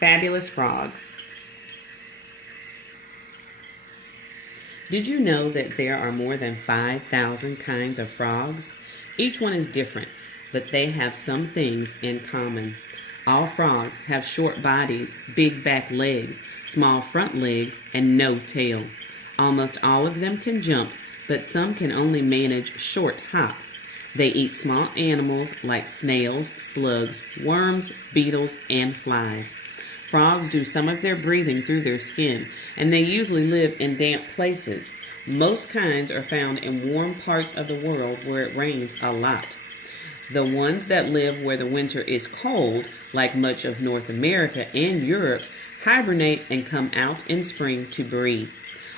Fabulous frogs. Did you know that there are more than 5,000 kinds of frogs? Each one is different, but they have some things in common. All frogs have short bodies, big back legs, small front legs, and no tail. Almost all of them can jump, but some can only manage short hops. They eat small animals like snails, slugs, worms, beetles, and flies. Frogs do some of their breathing through their skin, and they usually live in damp places. Most kinds are found in warm parts of the world where it rains a lot. The ones that live where the winter is cold, like much of North America and Europe, hibernate and come out in spring to breed.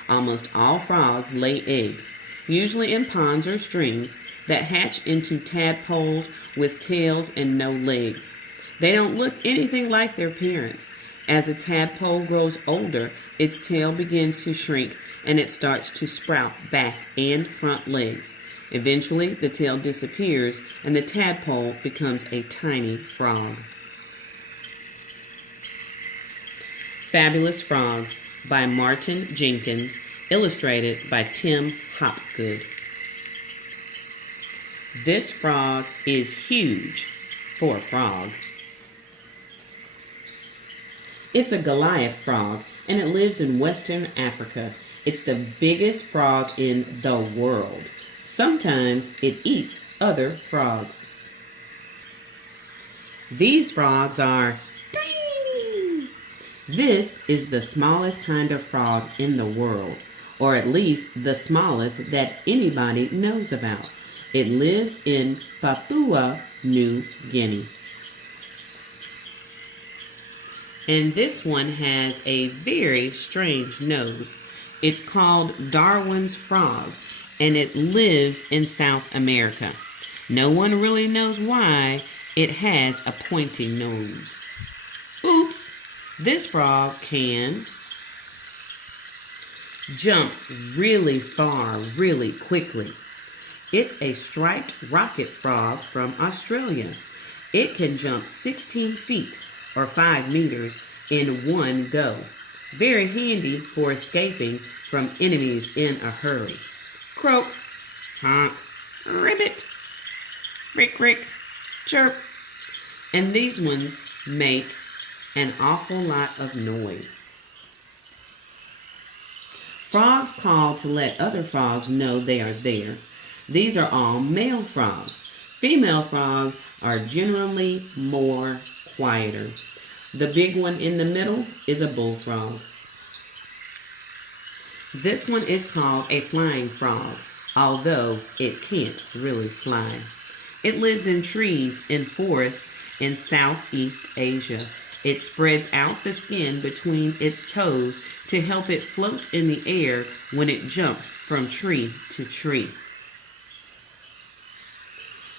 Almost all frogs lay eggs, usually in ponds or streams, that hatch into tadpoles with tails and no legs. They don't look anything like their parents. As a tadpole grows older, its tail begins to shrink and it starts to sprout back and front legs. Eventually, the tail disappears and the tadpole becomes a tiny frog. Fabulous Frogs by Martin Jenkins, illustrated by Tim Hopgood. This frog is huge for a frog. It's a Goliath frog, and it lives in Western Africa. It's the biggest frog in the world. Sometimes it eats other frogs. These frogs are tiny. This is the smallest kind of frog in the world, or at least the smallest that anybody knows about. It lives in Papua New Guinea. And this one has a very strange nose. It's called Darwin's frog, and it lives in South America. No one really knows why it has a pointy nose. Oops! This frog can jump really far, really quickly. It's a striped rocket frog from Australia. It can jump 16 feet or 5 meters in one go. Very handy for escaping from enemies in a hurry. Croak, honk, ribbit, rick, rick, chirp. And these ones make an awful lot of noise. Frogs call to let other frogs know they are there. These are all male frogs. Female frogs are generally more quieter. The big one in the middle is a bullfrog. This one is called a flying frog, although it can't really fly. It lives in trees in forests in Southeast Asia. It spreads out the skin between its toes to help it float in the air when it jumps from tree to tree.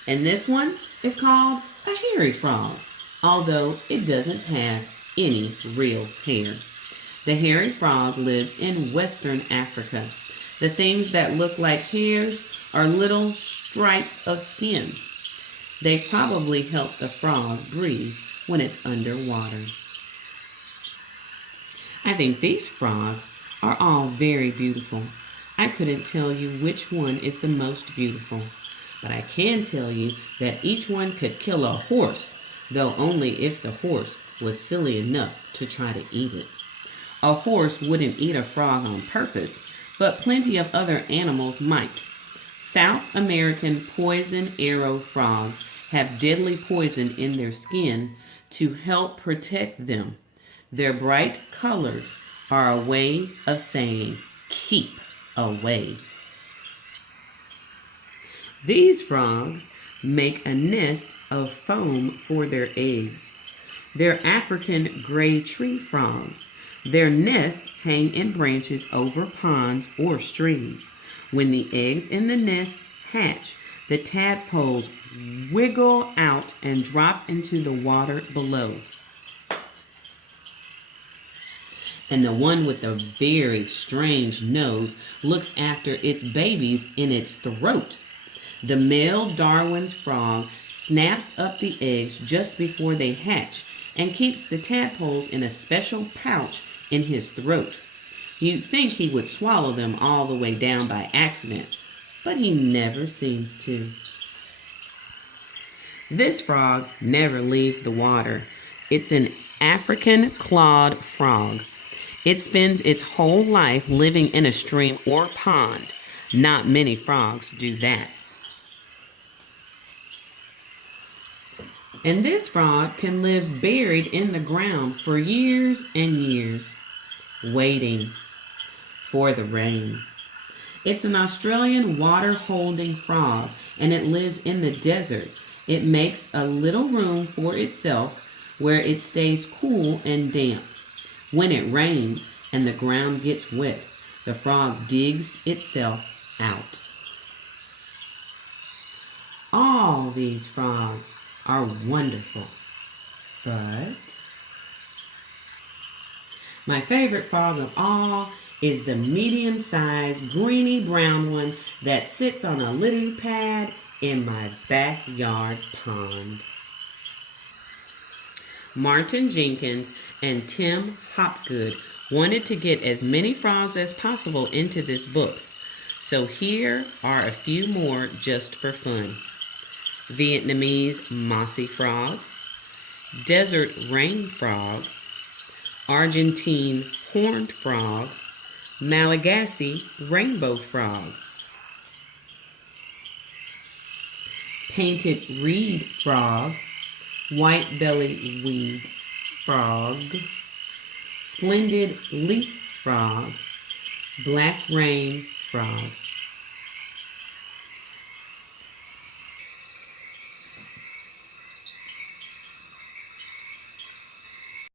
And this one is called a hairy frog, although it doesn't have any real hair. The hairy frog lives in Western Africa. The things that look like hairs are little stripes of skin. They probably help the frog breathe when it's underwater. I think these frogs are all very beautiful. I couldn't tell you which one is the most beautiful, but I can tell you that each one could kill a horse, though only if the horse was silly enough to try to eat it. A horse wouldn't eat a frog on purpose, but plenty of other animals might. South American poison arrow frogs have deadly poison in their skin to help protect them. Their bright colors are a way of saying, keep away. These frogs make a nest of foam for their eggs. They're African gray tree frogs. Their nests hang in branches over ponds or streams. When the eggs in the nests hatch, the tadpoles wiggle out and drop into the water below. And the one with the very strange nose looks after its babies in its throat. The male Darwin's frog snaps up the eggs just before they hatch and keeps the tadpoles in a special pouch in his throat. You'd think he would swallow them all the way down by accident, but he never seems to. This frog never leaves the water. It's an African clawed frog. It spends its whole life living in a stream or pond. Not many frogs do that. And this frog can live buried in the ground for years and years, waiting for the rain. It's an Australian water-holding frog, and it lives in the desert. It makes a little room for itself where it stays cool and damp. When it rains and the ground gets wet, the frog digs itself out. All these frogs are wonderful, but my favorite frog of all is the medium-sized greeny brown one that sits on a lily pad in my backyard pond. Martin Jenkins and Tim Hopgood wanted to get as many frogs as possible into this book, so here are a few more just for fun. Vietnamese mossy frog, desert rain frog, Argentine horned frog, Malagasy rainbow frog, painted reed frog, white-bellied weed frog, splendid leaf frog, black rain frog.